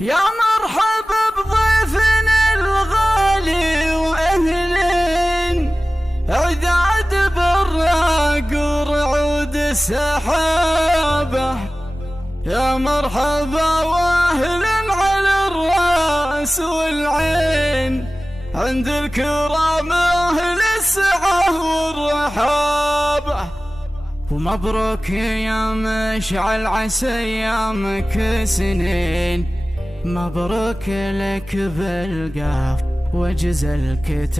يا مرحبا بضيفنا الغالي وأهلين عداد براق ورعود السحابة. يا مرحبا واهلا على الراس والعين عند الكرام اهل السعه والرحابه. ومبروك يا مشعل عسى ايامك سنين، مبروك لك بالقاف وجز الكتابه.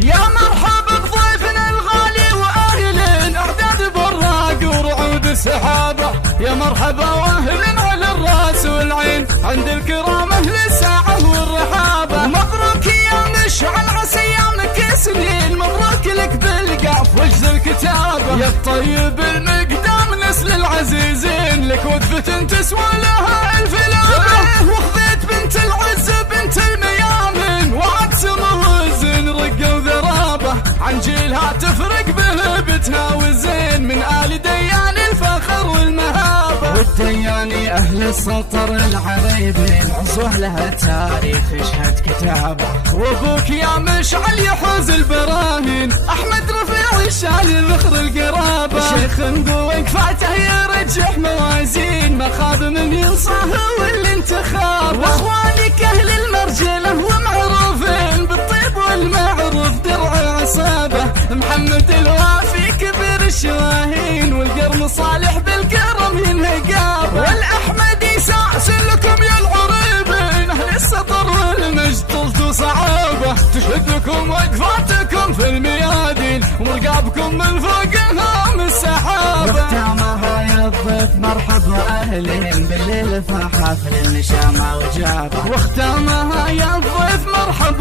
يا مرحبا بضيفنا الغالي واهل اعداد براق ورعود السحابه. يا مرحبا واهلا على الراس والعين عند الكرام اهل الساعه والرحابه. مبروك يا مشعل عسى ايامك سنين، مبروك لك بالقاف وجز الكتابه. يا الطيب المقدام نسل العزيزين، لك وقفه تسوى لها الف لامه. وخذيت بنت العز بنت الميامن وعكس موزن رقه وذرابه، عن جيلها تفرق بهبتها والزين من آل ديان الفخر والمهابه. والدياني أهل السطر العريبين عصوه لها تاريخ يشهد كتابه. وأبوك يا مشعل يحوز البراهين، أحمد رفيع الشال ذخر القرابة. شيخ نبوك فاته يرجح موازين، ما خاب من ينصاه والانتخاب. وأخوانك أهل المرجلة ومعروفين بالطيب والمعروف درع العصابة. محمد الوافي كبير الشواهين، والقرن صالح بالكرم ينهقابه. والأحمدي ساس لكم يا العريبين، أهل السطر والمجد طلتوا صعابة. تشهد لكم وقفاتكم في الميادين، ومرقابكم من فوقها من السحابة. واختامها يا الضيف مرحب وأهلين، بالليل في حفل النشامة وجابه. واختامها يا الضيف مرحب